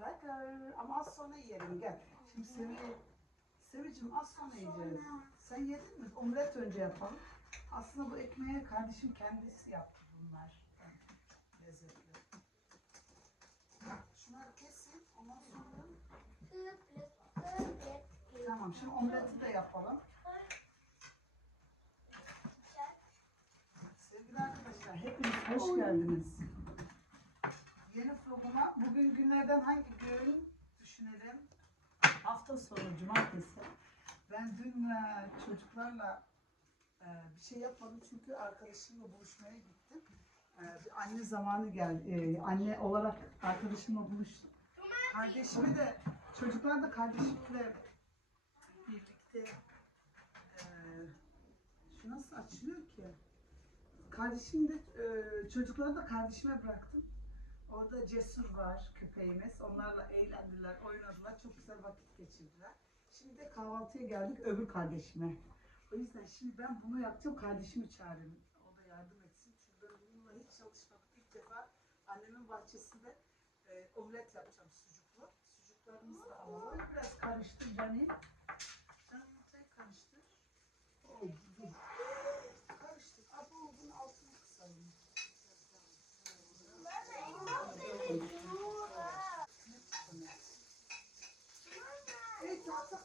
lekker. Ama az sonra yiyelim gel. Şimdi Sevi, Sevicim az sonra yiyeceğiz. Sen yedin mi? Omlet önce yapalım. Aslında bu ekmeği kardeşim kendisi yaptı bunlar. Çok lezzetli. Şunları kesin. Ondan sonra Tamam şimdi omleti de yapalım. Sevgili arkadaşlar hepiniz hoş geldiniz. Yeni vloguma bugün günlerden hangi gün düşünelim? Hafta sonu cumartesi. Ben dün e, çocuklarla e, bir şey yapmadım çünkü arkadaşımla buluşmaya gittim. E, bir anne zamanı geldi. E, anne olarak arkadaşımla buluştum. Kardeşimi de çocuklar da kardeşimle birlikte şu nasıl açılıyor ki? Kardeşim de eee, çocukları da kardeşime bıraktım. Orada Cesur var köpeğimiz. Onlarla eğlendiler, oynadılar. Çok güzel vakit geçirdiler. Şimdi de kahvaltıya geldik öbür kardeşime. O yüzden şimdi ben bunu yapacağım. Kardeşimi çağırayım. O da yardım etsin. Çünkü ben bununla hiç çalışmadım. İlk defa annemin bahçesinde eee omlet yapacağım sucuklu. Sucuklarımızı da alalım. Biraz karıştır Cani. Yumurtayı karıştır. Oh,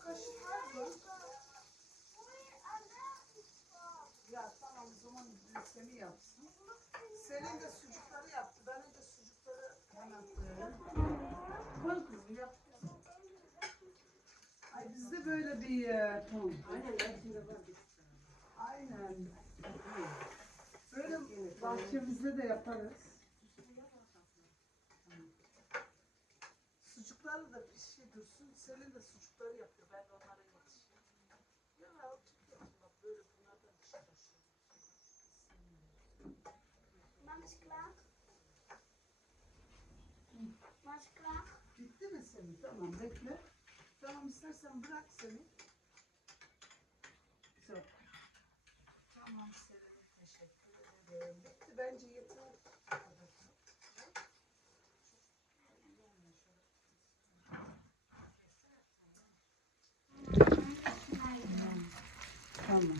kaşık var mı? Ya tamam o zaman Semi yapsın. Selin de sucukları yaptı. Ben önce sucukları kaynattım. Koy kızım yap. Ay bizde böyle bir e, tamam. Aynen var. Aynen. Böyle bahçemizde de yaparız. Sucuklarla da pişi dursun. Selin de sucukları yapıyor. Ben de onlara yetişiyorum. Ya yapın bak böyle bunlardan bir şey is klaar. Bitti mi Selin? Tamam bekle. Tamam istersen bırak. Çok. Tamam Selin teşekkür ederim. Bitti bence yeter. Tamam.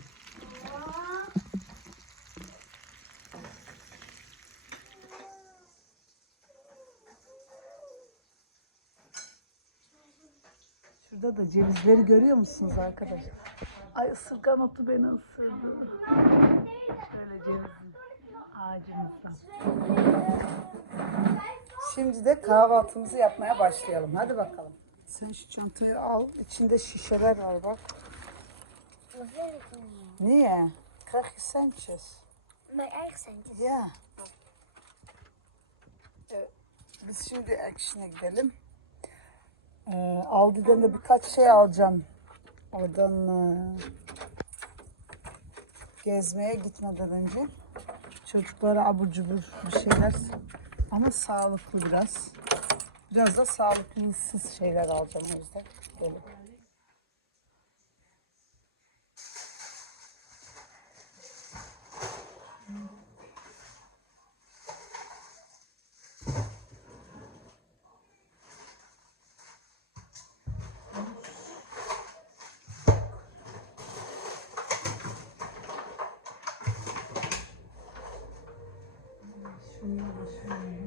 Şurada da cevizleri görüyor musunuz arkadaşlar? Ay ısırgan otu beni ısırdı. Şöyle cevizin ağacımızdan. Şimdi de kahvaltımızı yapmaya başlayalım. Hadi bakalım. Sen şu çantayı al. İçinde şişeler var bak. Niye? Je centjes. Mijn eigen centjes. Ya. Evet, biz şimdi Action'a gidelim. Ee, Aldi'den de birkaç şey alacağım. Oradan e, gezmeye gitmeden önce. Çocuklara abur cubur bir şeyler ama sağlıklı biraz. Biraz da sağlıklısız şeyler alacağım o yüzden. Böyle. Şunları da şöyle.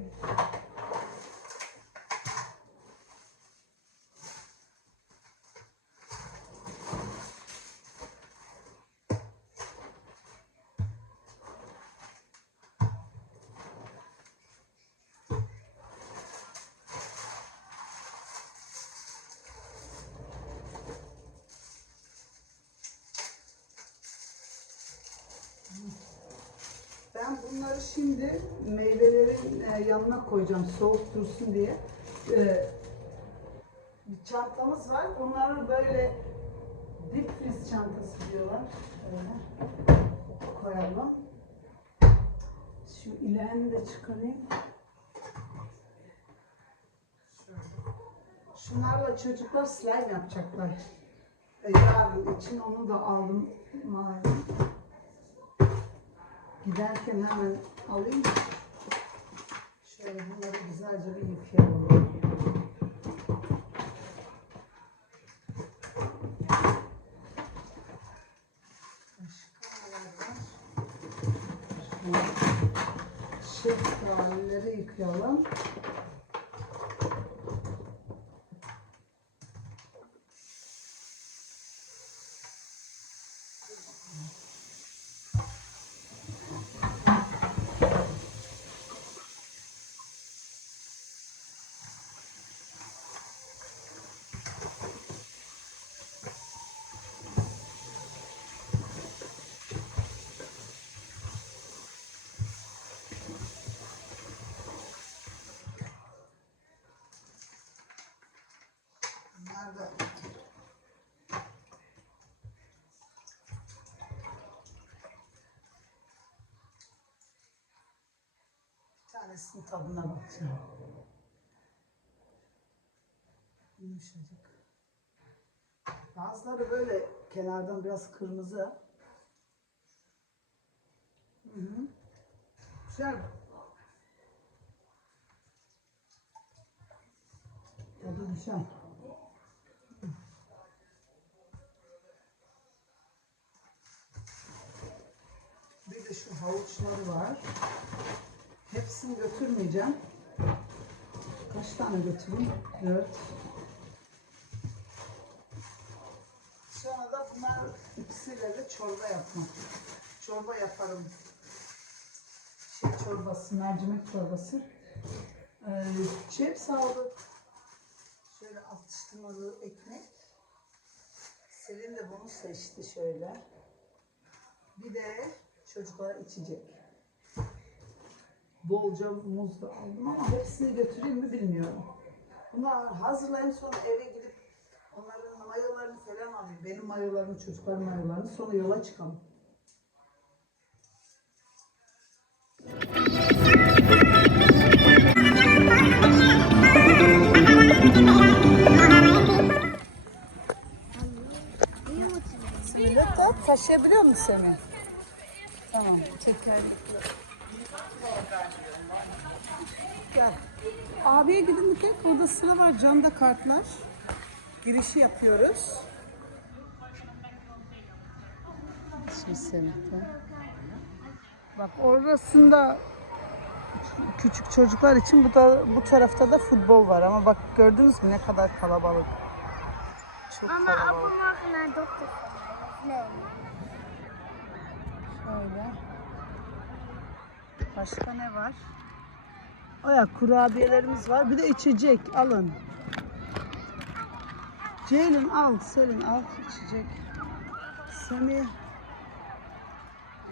Ben bunları şimdi meyvelerin e, yanına koyacağım soğuk dursun diye. E, bir çantamız var. Onları böyle dip friz çantası diyorlar. Şöyle koyalım. Şu ileğini de çıkarayım. Şunlarla çocuklar slime yapacaklar. E, yarın için onu da aldım malum. Giderken hemen alayım. Şöyle bunları güzelce bir yıkayalım. Şık halleri yıkayalım. Tanesinin tadına bakacağım. Yumuşacık. Bazıları böyle kenardan biraz kırmızı. Hı hı. Güzel. Tadı güzel. Bir de şu havuçları var. Hepsini götürmeyeceğim. Kaç tane götüreyim? Dört. Sonra da bunlar ikisiyle de çorba yapmak. Çorba yaparım. Şey çorbası, mercimek çorbası. Ee, şey sağlık. Şöyle atıştırmalı ekmek. Selin de bunu seçti şöyle. Bir de çocuklara içecek. Bolca muz da aldım ama hepsini götüreyim mi bilmiyorum. Bunlar hazırlayayım sonra eve gidip onların mayolarını falan alayım. Benim mayolarımı, çocukların mayolarını sonra yola çıkalım. Taşıyabiliyor musun seni? Tamam, tekerlekli. Gel. Abiye gidin tek orada sıra var camda kartlar. Girişi yapıyoruz. Şey sevmekte. Bak orasında küçük çocuklar için bu da bu tarafta da futbol var ama bak gördünüz mü ne kadar kalabalık. Çok Mama, kalabalık. Ne? Şöyle. Başka ne var? Aya kurabiyelerimiz var. Bir de içecek. Alın. Ceylin al. Selin al içecek. Semih.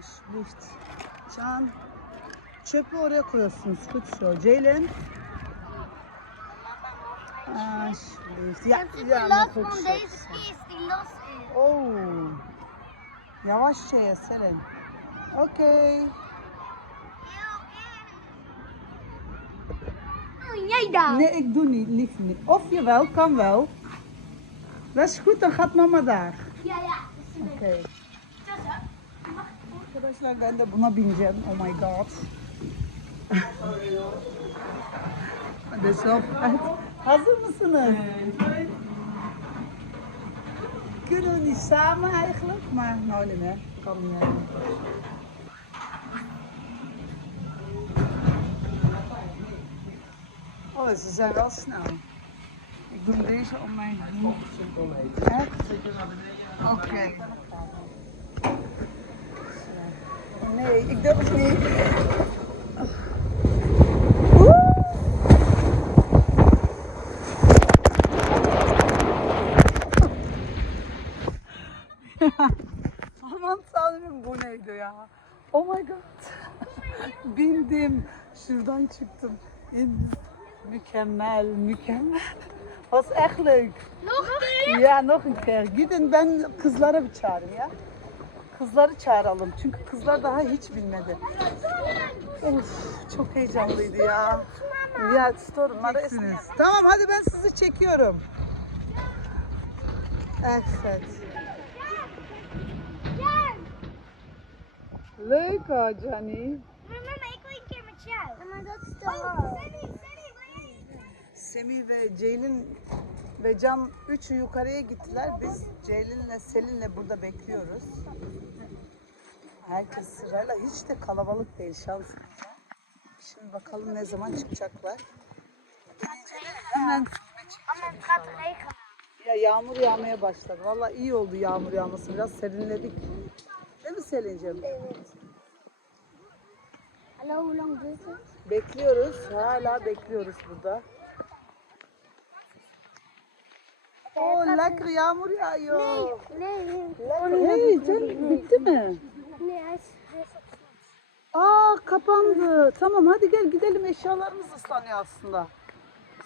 Schlicht. Can. Çöpü oraya koyuyorsunuz. Kutsu. Ceylin. Ah, Schlicht. Ya, ya, nog goed van zo. deze Jij dan? Nee, ik doe niet, lief niet. Of jawel, kan wel. Dat is goed, dan gaat mama daar. Ja, ja. Oké. Arkadaşlar ben de buna bineceğim. Oh my god. Hadi sohbet. Hazır mısınız? Kunnen we niet samen eigenlijk? Maar nou niet meer. Kan niet meer. Oh, ze zijn wel snel. Ik doe deze om mijn Echt? Oké. Nee, ik durf niet. Aman tanrım bu neydi ya? Oh my god. Bindim. Şuradan çıktım. İndim. Mükemmel, mükemmel. Was echt leuk. Nog een keer? Ya nog een keer. Gidin ben kızlara bir çağırayım ya. Kızları çağıralım. Çünkü kızlar daha hiç bilmedi. Of çok heyecanlıydı ya. Ya sorunları esiniz. Tamam hadi ben sizi çekiyorum. Evet. Ja. Leuk ha Johnny. Mama, ik wil een keer met jou. Ja, maar dat is te oh, Sunny, Sunny, wil jij? Semih ve Ceylin ve Can üçü yukarıya gittiler. Biz Ceylin'le Selin'le burada bekliyoruz. Herkes sırayla hiç de kalabalık değil şansımıza. Şimdi bakalım ne zaman çıkacaklar. Hemen ya yağmur yağmaya başladı. Vallahi iyi oldu yağmur yağması. Biraz serinledik. Değil mi Selin'ciğim? Evet. Bekliyoruz. Hala bekliyoruz burada. Oo lekker yağmur yağıyor. Nee, nee. Hey canım bitti mi? Slot. Aa kapandı. Tamam hadi gel gidelim eşyalarımız ıslanıyor aslında.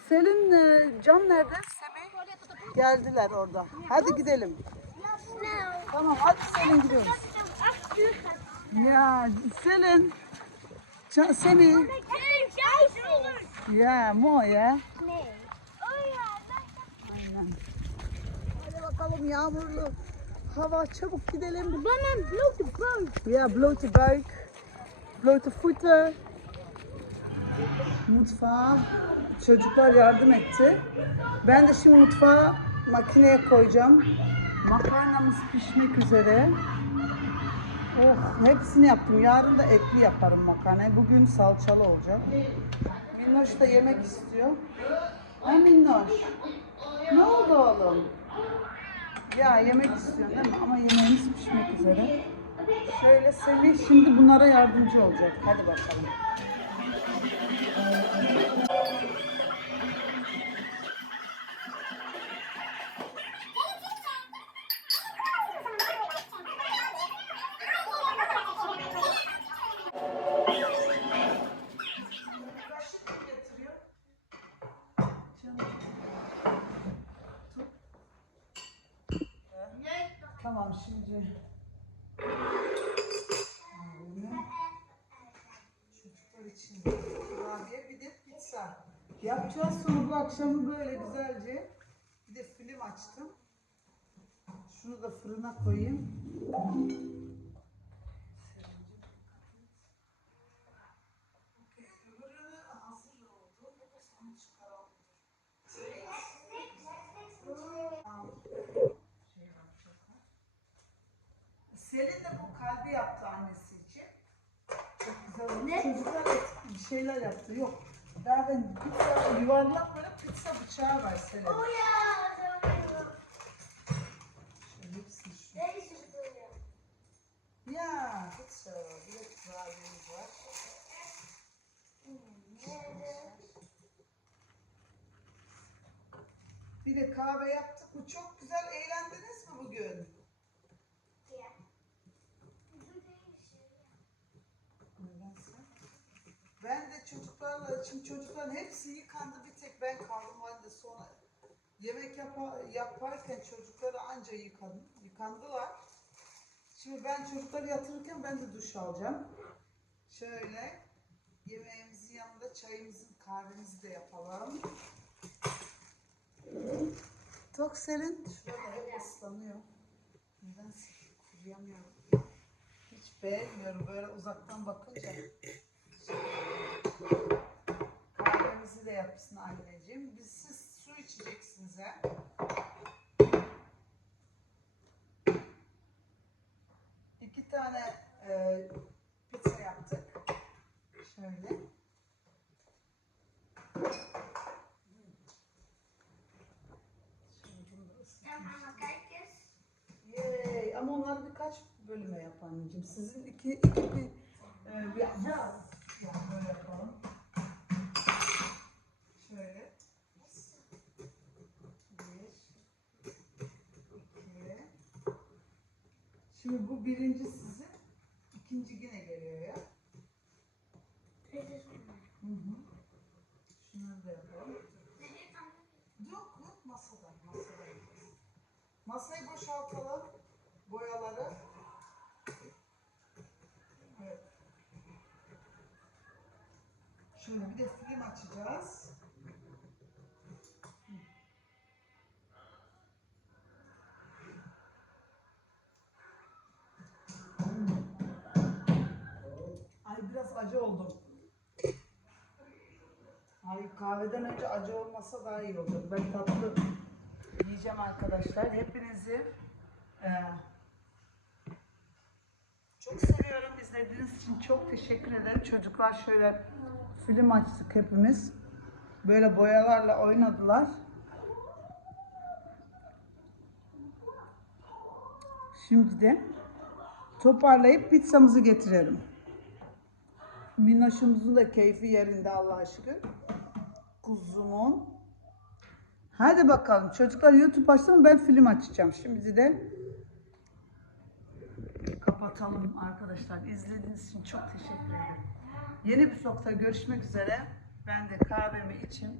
Selin, e, Can nerede? Semih. Geldiler orada. Hadi gidelim. Tamam hadi Selin gidiyoruz. Ya Selin. Can, Semih. Ya mooi ya. Nee. Oh ja, Aynen. Bakalım yağmurlu. Hava çabuk gidelim. ben een blote boot. Ja, blote buik, blote voeten. Mutfağa çocuklar yardım etti. Ben de şimdi mutfağa makineye koyacağım. Makarnamız pişmek üzere. Oh, hepsini yaptım. Yarın da etli yaparım makarnayı. Bugün salçalı olacak. Minnoş da yemek istiyor. Ay Minnoş. Ne oldu oğlum? Ya yemek istiyorsun değil mi? Ama yemeğimiz pişmek üzere. Şöyle Semih şimdi bunlara yardımcı olacak. Hadi bakalım. Yapacağız sonra bu akşamı böyle güzelce. Bir de film açtım. Şunu da fırına koyayım. Selin de bu kalbi yaptı annesi için. Çok güzel. Ne? Çocuklar bir şeyler yaptı. Yok. Nereden pizza, yuvarlak böyle pizza bıçağı var Selin. Oh ja, zo. Şöyle hepsini şu. Ya pizza. Bir de kurabiyemiz var. Bir de kahve yaptık. Bu çok güzel. Eğlendiniz mi bugün? Ja. Nedense. Ben de çocuklarla, şimdi çocukların hepsi yıkandı. Bir tek ben kaldım. Ben de sonra yemek yapa, yaparken çocukları anca yıkadım, yıkandılar. Şimdi ben çocukları yatırırken ben de duş alacağım. Şöyle yemeğimizin yanında çayımızın kahvemizi de yapalım. Çok serin. Şurada hep ıslanıyor. Nedense kuruyamıyorum. Hiç beğenmiyorum böyle uzaktan bakınca. Kahvemizi de yapsın anneciğim. Biz siz su içeceksiniz ha. İki tane e, pizza yaptık. Şöyle. Yay. Ama onları birkaç bölüme yap anneciğim. Sizin iki, iki bir, e, bir ya, böyle yapalım. Şöyle. Bir, iki. Şimdi bu birinci sizin, ikinci yine geliyor ya. Hı hı. Şunları da yapalım. Yok yok masada, masada yapacağız. Masayı boşaltalım. Boyaları. Evet. Şöyle bir de film açacağız. Ay biraz acı oldum. Ay kahveden önce acı olmasa daha iyi olur. Ben tatlı yiyeceğim arkadaşlar. Hepinizi e, Çok seviyorum. İzlediğiniz için çok teşekkür ederim. Çocuklar şöyle film açtık hepimiz. Böyle boyalarla oynadılar. Şimdi de toparlayıp pizzamızı getirelim. Minnoşumuzun da keyfi yerinde Allah'a şükür. Kuzumun. Hadi bakalım çocuklar YouTube açtı mı ben film açacağım. Şimdi de kapatalım arkadaşlar. İzlediğiniz için çok teşekkür ederim. Yeni bir vlogda görüşmek üzere. Ben de kahvemi içeyim.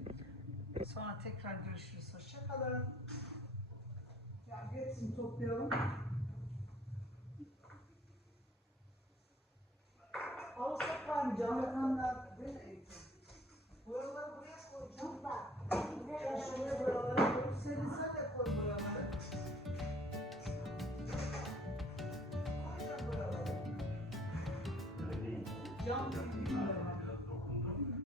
Sonra tekrar görüşürüz. Hoşçakalın. Ya geçsin toplayalım. Havuza koymayacağım. Yakanlar değil mi Eğitim? Boyaları